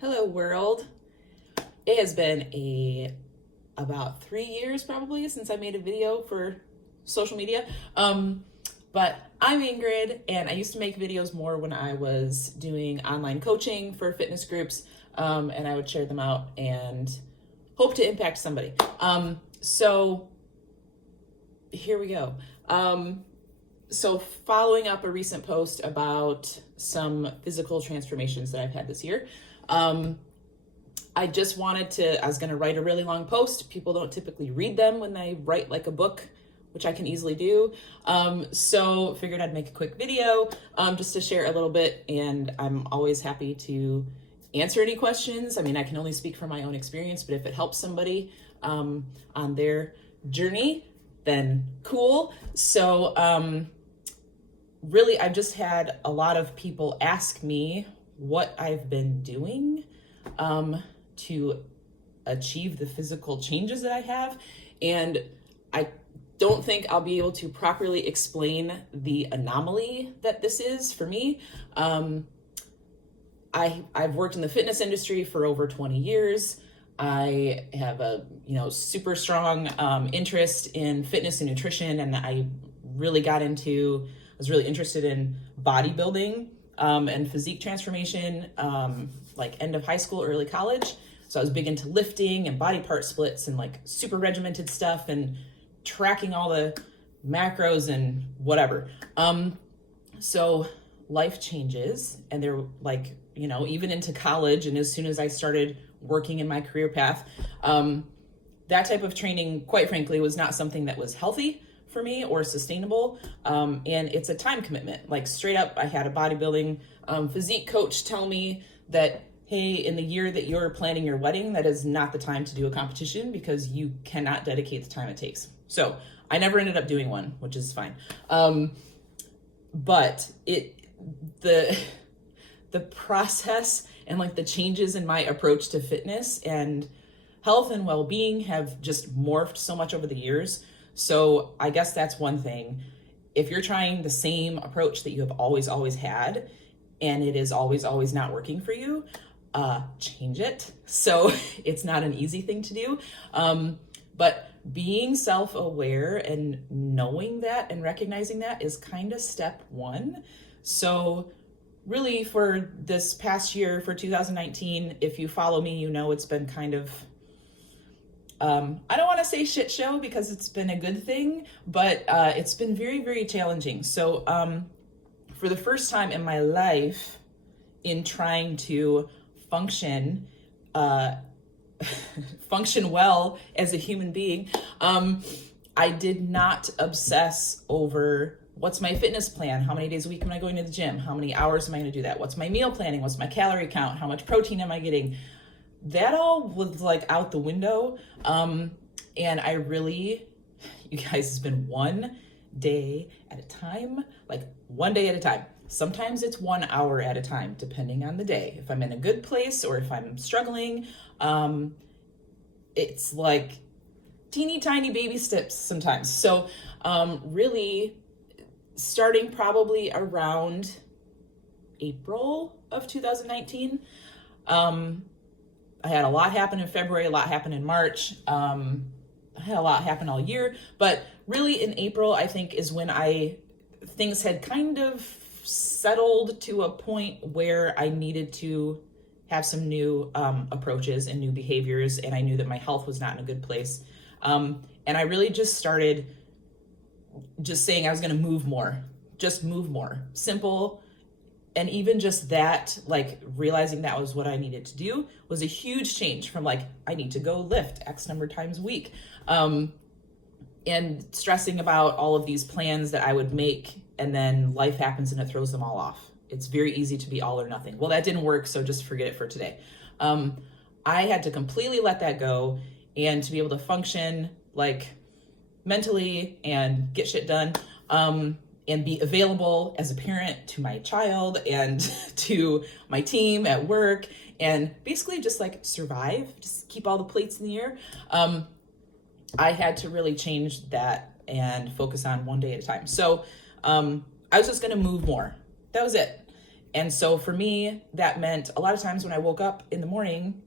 Hello world. It has been about 3 years probably since I made a video for social media. But I'm Ingrid, and I used to make videos more when I was doing online coaching for fitness groups, and I would share them out and hope to impact somebody. So here we go. So following up a recent post about some physical transformations that I've had this year, I just I was going to write a really long post. People don't typically read them when I write like a book, which I can easily do. So figured I'd make a quick video just to share a little bit. And I'm always happy to answer any questions. I mean, I can only speak from my own experience, but if it helps somebody on their journey, then cool. So really, I've just had a lot of people ask me what I've been doing to achieve the physical changes that I have. And I don't think I'll be able to properly explain the anomaly that this is for me. I've worked in the fitness industry for over 20 years. I have a super strong interest in fitness and nutrition, and I was really interested in bodybuilding and physique transformation, like end of high school, early college. So I was big into lifting and body part splits and like super regimented stuff and tracking all the macros and whatever. So life changes, and they're like, even into college. And as soon as I started working in my career path, that type of training, quite frankly, was not something that was healthy for me or sustainable. And it's a time commitment. Like straight up, I had a bodybuilding physique coach tell me that, hey, in the year that you're planning your wedding, that is not the time to do a competition because you cannot dedicate the time it takes. So I never ended up doing one, which is fine. But the process and like the changes in my approach to fitness and health and well-being have just morphed so much over the years. So I guess that's one thing. If you're trying the same approach that you have always had, and it is always not working for you, change it. So it's not an easy thing to do. But being self-aware and knowing that and recognizing that is kind of step one. So really for this past year, for 2019, if you follow me, it's been kind of, I don't want to say shit show because it's been a good thing, but it's been very, very challenging. So for the first time in my life, in trying to function well as a human being, I did not obsess over what's my fitness plan, how many days a week am I going to the gym, how many hours am I going to do that, what's my meal planning, what's my calorie count, how much protein am I getting. That all was like out the window. And you guys, it's been one day at a time, like one day at a time. Sometimes it's 1 hour at a time, depending on the day. If I'm in a good place or if I'm struggling, it's like teeny tiny baby steps sometimes. So really starting probably around April of 2019, I had a lot happen in February, a lot happen in March. I had a lot happen all year, but really in April, I think is when things had kind of settled to a point where I needed to have some new approaches and new behaviors, and I knew that my health was not in a good place. And I really just started just saying I was going to move more, simple. And even just that, like realizing that was what I needed to do was a huge change from like, I need to go lift X number of times a week. And stressing about all of these plans that I would make, and then life happens and it throws them all off. It's very easy to be all or nothing. Well, that didn't work, so just forget it for today. I had to completely let that go and to be able to function like mentally and get shit done. And be available as a parent to my child and to my team at work, and basically just like survive, just keep all the plates in the air. I had to really change that and focus on one day at a time. So I was just going to move more. That was it. And so for me, that meant a lot of times when I woke up in the morning,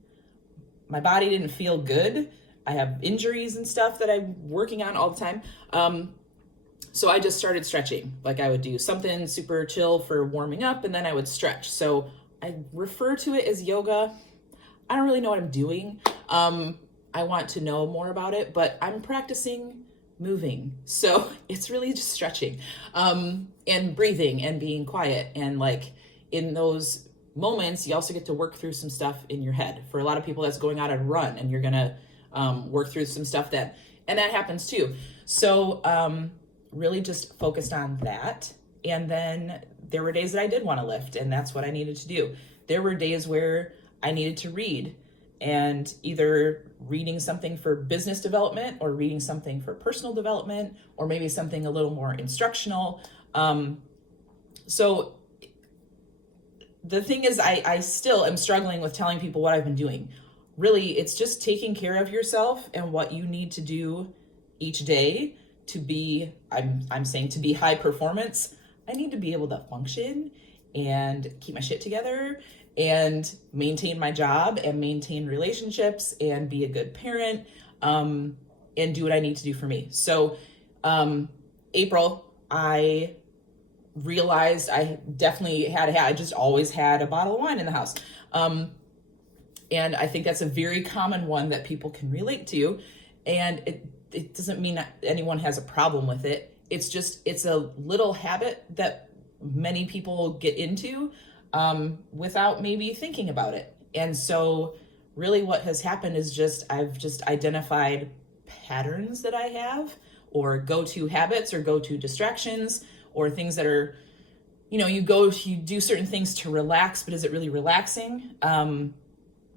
my body didn't feel good. I have injuries and stuff that I'm working on all the time. So I just started stretching. Like I would do something super chill for warming up, and then I would stretch. So I refer to it as yoga. I don't really know what I'm doing. I want to know more about it, but I'm practicing moving. So it's really just stretching, and breathing and being quiet. And like in those moments, you also get to work through some stuff in your head. For a lot of people, that's going out and run, and you're gonna work through some stuff then, and that happens too. So really just focused on that. And then there were days that I did want to lift, and that's what I needed to do. There were days where I needed to read, and either reading something for business development or reading something for personal development, or maybe something a little more instructional. So the thing is, I still am struggling with telling people what I've been doing. Really, it's just taking care of yourself and what you need to do each day to be, I'm saying to be high performance. I need to be able to function and keep my shit together and maintain my job and maintain relationships and be a good parent, and do what I need to do for me. So April, I realized I definitely I just always had a bottle of wine in the house. And I think that's a very common one that people can relate to. And it doesn't mean that anyone has a problem with it. It's a little habit that many people get into without maybe thinking about it. And so really what has happened is I've just identified patterns that I have, or go-to habits or go-to distractions, or things that are, you do certain things to relax, but is it really relaxing?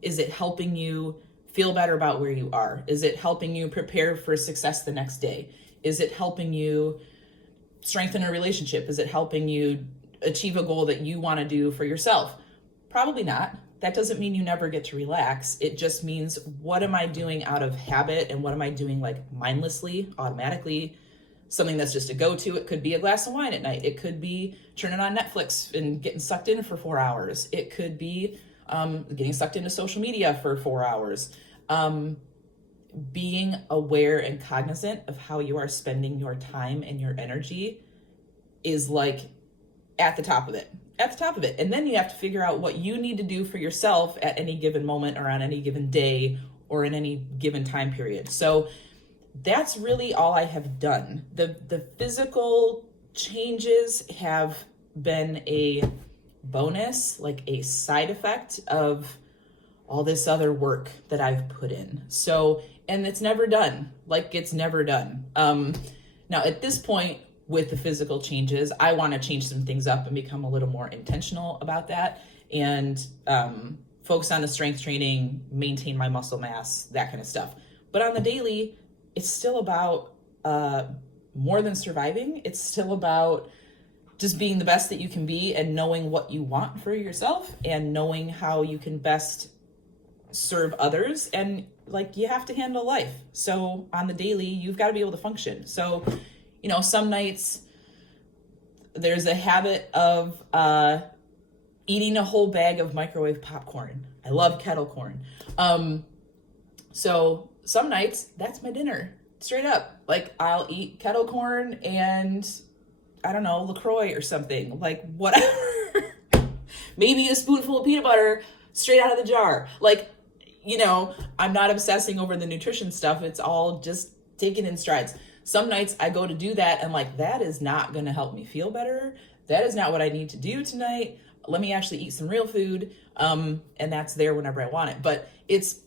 Is it helping you feel better about where you are? Is it helping you prepare for success the next day? Is it helping you strengthen a relationship? Is it helping you achieve a goal that you want to do for yourself? Probably not. That doesn't mean you never get to relax. It just means, what am I doing out of habit, and what am I doing like mindlessly, automatically? Something that's just a go-to. It could be a glass of wine at night. It could be turning on Netflix and getting sucked in for 4 hours. It could be getting sucked into social media for 4 hours. Being aware and cognizant of how you are spending your time and your energy is like at the top of it. And then you have to figure out what you need to do for yourself at any given moment, or on any given day, or in any given time period. So that's really all I have done. The physical changes have been a bonus, like a side effect of all this other work that I've put in. So, and it's never done. Like, it's never done. Now at this point with the physical changes, I want to change some things up and become a little more intentional about that, and focus on the strength training, maintain my muscle mass, that kind of stuff. But on the daily, it's still about more than surviving. It's still about just being the best that you can be, and knowing what you want for yourself, and knowing how you can best serve others. And like, you have to handle life. So on the daily, you've got to be able to function. So, some nights there's a habit of eating a whole bag of microwave popcorn. I love kettle corn. So some nights that's my dinner, straight up. Like, I'll eat kettle corn and, I don't know, LaCroix or something, like whatever. Maybe a spoonful of peanut butter straight out of the jar. Like, I'm not obsessing over the nutrition stuff. It's all just taken in strides. Some nights I go to do that and like, that is not going to help me feel better. That is not what I need to do tonight. Let me actually eat some real food. And that's there whenever I want it. But it's,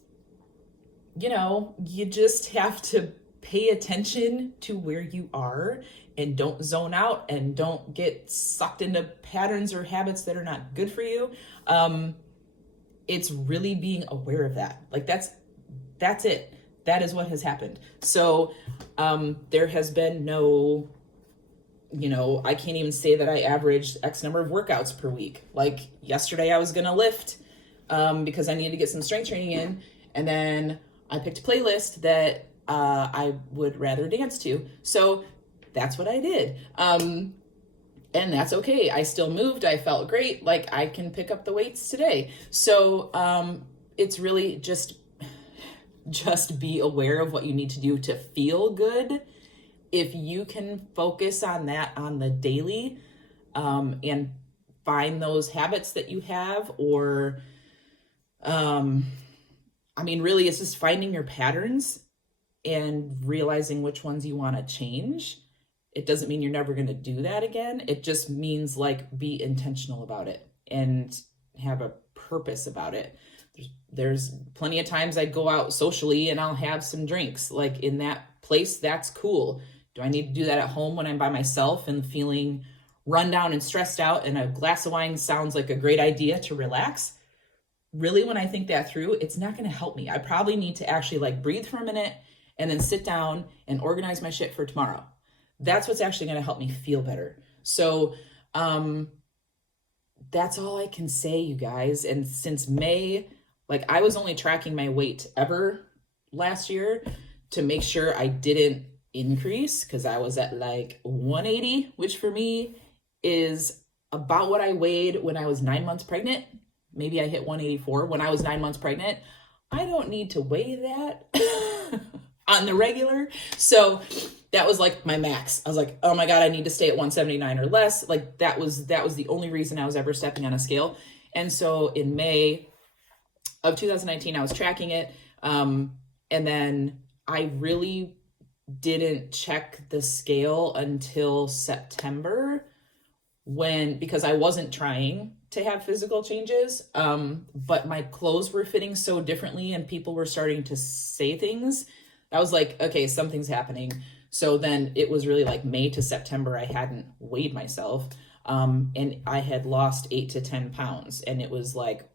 you just have to pay attention to where you are, and don't zone out, and don't get sucked into patterns or habits that are not good for you. It's really being aware of that. Like, that's it. That is what has happened. So there has been no, I can't even say that I averaged X number of workouts per week. Like, yesterday I was going to lift because I needed to get some strength training in. And then I picked a playlist that I would rather dance to. So that's what I did. And And that's okay. I still moved. I felt great. Like I can pick up the weights today. So it's really just be aware of what you need to do to feel good. If you can focus on that on the daily, and find those habits that you have, or really it's just finding your patterns and realizing which ones you want to change. It doesn't mean you're never going to do that again. It just means like be intentional about it and have a purpose about it. There's plenty of times I go out socially and I'll have some drinks. Like in that place, that's cool. Do I need to do that at home when I'm by myself and feeling run down and stressed out, and a glass of wine sounds like a great idea to relax? Really, when I think that through, it's not going to help me. I probably need to actually like breathe for a minute and then sit down and organize my shit for tomorrow. That's what's actually going to help me feel better. So that's all I can say, you guys. And since May, like I was only tracking my weight ever last year to make sure I didn't increase, because I was at like 180, which for me is about what I weighed when I was 9 months pregnant. Maybe I hit 184 when I was 9 months pregnant. I don't need to weigh that on the regular. So that was like my max. I was like, oh my God, I need to stay at 179 or less. Like that was the only reason I was ever stepping on a scale. And so in May of 2019, I was tracking it. And then I really didn't check the scale until September, because I wasn't trying to have physical changes. But my clothes were fitting so differently and people were starting to say things. I was like, okay, something's happening. So then it was really like May to September, I hadn't weighed myself. And I had lost 8 to 10 pounds. And it was like,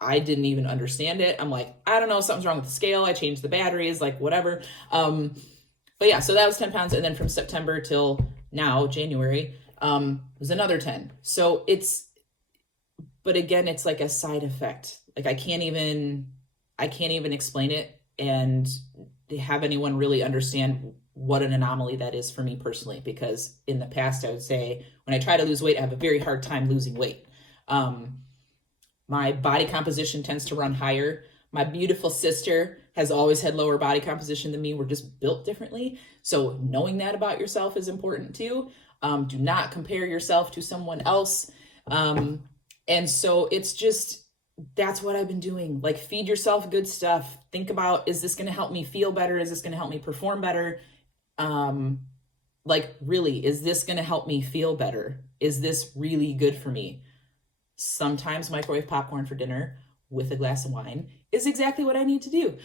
I didn't even understand it. I'm like, I don't know, something's wrong with the scale. I changed the batteries, like whatever. But yeah, so that was 10 pounds. And then from September till now, January, was another 10. So but again, it's like a side effect. Like I can't even explain it and have anyone really understand what an anomaly that is for me personally, because in the past, I would say when I try to lose weight, I have a very hard time losing weight. My body composition tends to run higher. My beautiful sister has always had lower body composition than me. We're just built differently. So knowing that about yourself is important too. Do not compare yourself to someone else. And so it's just, that's what I've been doing. Like feed yourself good stuff. Think about, is this going to help me feel better? Is this going to help me perform better? Like really, is this going to help me feel better? Is this really good for me? Sometimes microwave popcorn for dinner with a glass of wine is exactly what I need to do.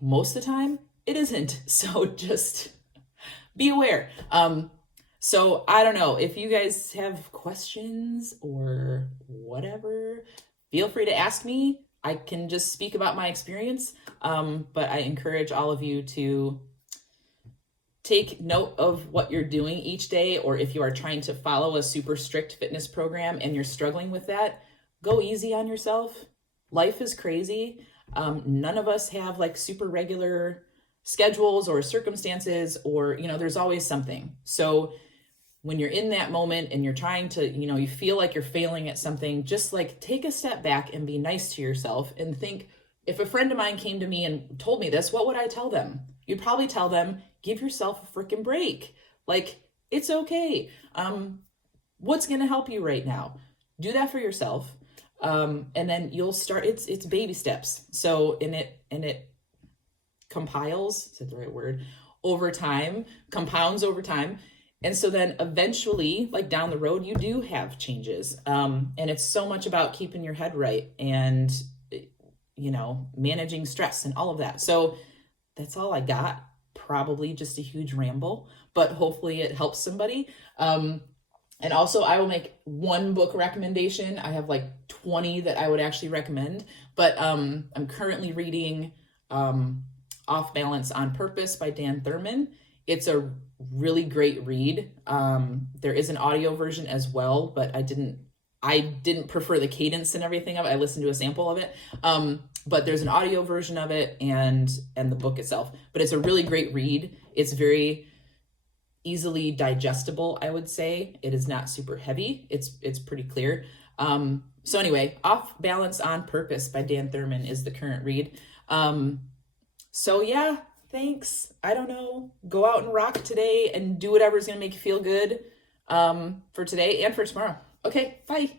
Most of the time it isn't. So just be aware. So I don't know if you guys have questions or whatever, feel free to ask me. I can just speak about my experience. But I encourage all of you to take note of what you're doing each day, or if you are trying to follow a super strict fitness program and you're struggling with that, go easy on yourself. Life is crazy. None of us have like super regular schedules or circumstances, or, there's always something. So when you're in that moment and you're trying to, you feel like you're failing at something, just like take a step back and be nice to yourself and think, if a friend of mine came to me and told me this, what would I tell them? You'd probably tell them, give yourself a freaking break. Like, it's okay. What's going to help you right now? Do that for yourself. And then you'll start, it's baby steps. So, and it compiles, is that the right word? Over time, compounds over time. And so then eventually, like down the road, you do have changes. And it's so much about keeping your head right and, managing stress and all of that. So that's all I got. Probably just a huge ramble, but hopefully it helps somebody. And also I will make one book recommendation. I have like 20 that I would actually recommend, but I'm currently reading Off Balance on Purpose by Dan Thurman. It's a really great read. There is an audio version as well, but I didn't prefer the cadence and everything of it. I listened to a sample of it. But there's an audio version of it and the book itself, but it's a really great read. It's very easily digestible, I would say. It is not super heavy. It's pretty clear. So anyway, Off Balance on Purpose by Dan Thurman is the current read. So yeah, thanks. I don't know. Go out and rock today and do whatever's going to make you feel good for today and for tomorrow. Okay, bye.